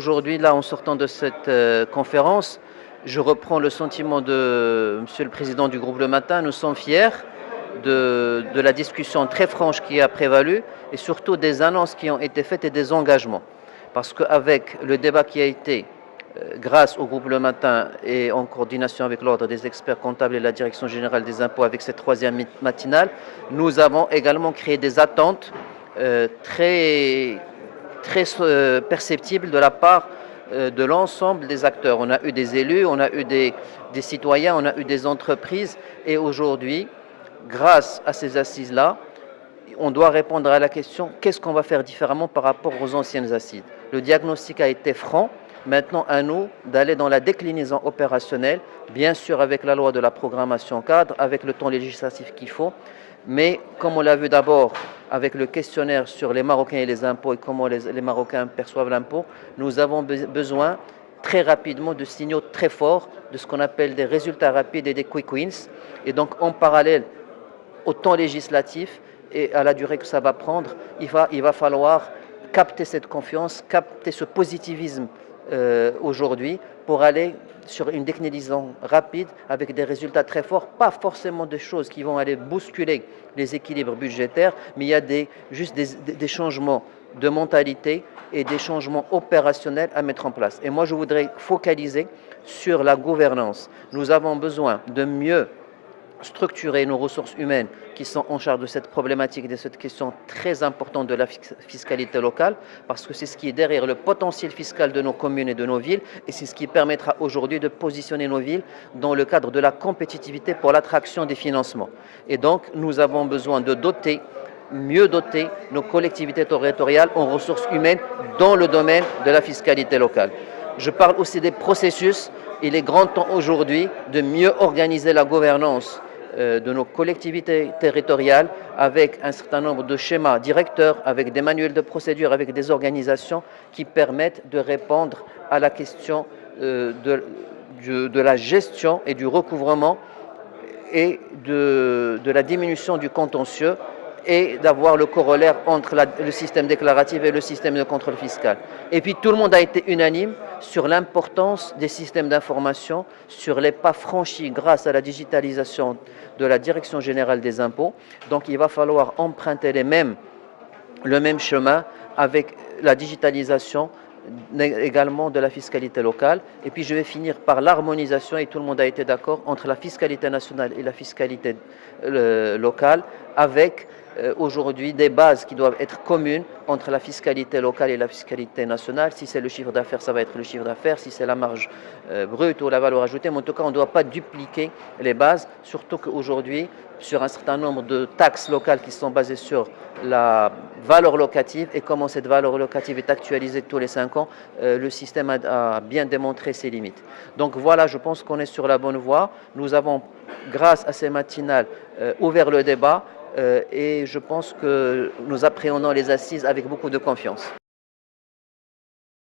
aujourd'hui, là, en sortant de cette conférence, je reprends le sentiment de Monsieur le Président du groupe Le Matin. Nous sommes fiers de la discussion très franche qui a prévalu et surtout des annonces qui ont été faites et des engagements. Parce qu'avec le débat qui a été, grâce au groupe Le Matin et en coordination avec l'Ordre des experts comptables et la Direction générale des impôts avec cette troisième matinale, nous avons également créé des attentes très perceptible de la part de l'ensemble des acteurs. On a eu des élus, on a eu des citoyens, on a eu des entreprises et aujourd'hui, grâce à ces assises-là, on doit répondre à la question qu'est-ce qu'on va faire différemment par rapport aux anciennes assises. Le diagnostic a été franc. Maintenant, à nous d'aller dans la déclinaison opérationnelle, bien sûr avec la loi de la programmation cadre, avec le temps législatif qu'il faut, mais comme on l'a vu d'abord avec le questionnaire sur les Marocains et les impôts et comment les Marocains perçoivent l'impôt, nous avons besoin très rapidement de signaux très forts, de ce qu'on appelle des résultats rapides et des quick wins. Et donc en parallèle au temps législatif et à la durée que ça va prendre, il va falloir capter cette confiance, capter ce positivisme aujourd'hui pour aller sur une déclinaison rapide avec des résultats très forts, pas forcément des choses qui vont aller bousculer les équilibres budgétaires, mais il y a juste des changements de mentalité et des changements opérationnels à mettre en place. Et moi, je voudrais focaliser sur la gouvernance. Nous avons besoin de mieux structurer nos ressources humaines qui sont en charge de cette problématique, de cette question très importante de la fiscalité locale, parce que c'est ce qui est derrière le potentiel fiscal de nos communes et de nos villes, et c'est ce qui permettra aujourd'hui de positionner nos villes dans le cadre de la compétitivité pour l'attraction des financements. Et donc, nous avons besoin de mieux doter nos collectivités territoriales en ressources humaines dans le domaine de la fiscalité locale. Je parle aussi des processus. Il est grand temps aujourd'hui de mieux organiser la gouvernance de nos collectivités territoriales avec un certain nombre de schémas directeurs, avec des manuels de procédure, avec des organisations qui permettent de répondre à la question de la gestion et du recouvrement et de la diminution du contentieux et d'avoir le corollaire entre le système déclaratif et le système de contrôle fiscal. Et puis tout le monde a été unanime sur l'importance des systèmes d'information, sur les pas franchis grâce à la digitalisation de la Direction générale des impôts. Donc il va falloir emprunter le même chemin avec la digitalisation également de la fiscalité locale. Et puis je vais finir par l'harmonisation, et tout le monde a été d'accord, entre la fiscalité nationale et la fiscalité locale, avec aujourd'hui des bases qui doivent être communes entre la fiscalité locale et la fiscalité nationale. Si c'est le chiffre d'affaires, ça va être le chiffre d'affaires. Si c'est la marge brute ou la valeur ajoutée, mais en tout cas, on ne doit pas dupliquer les bases, surtout qu'aujourd'hui, sur un certain nombre de taxes locales qui sont basées sur la valeur locative et comment cette valeur locative est actualisée tous les 5 ans, le système a bien démontré ses limites. Donc voilà, je pense qu'on est sur la bonne voie. Nous avons, grâce à ces matinales, ouvert le débat et je pense que nous appréhendons les assises avec beaucoup de confiance.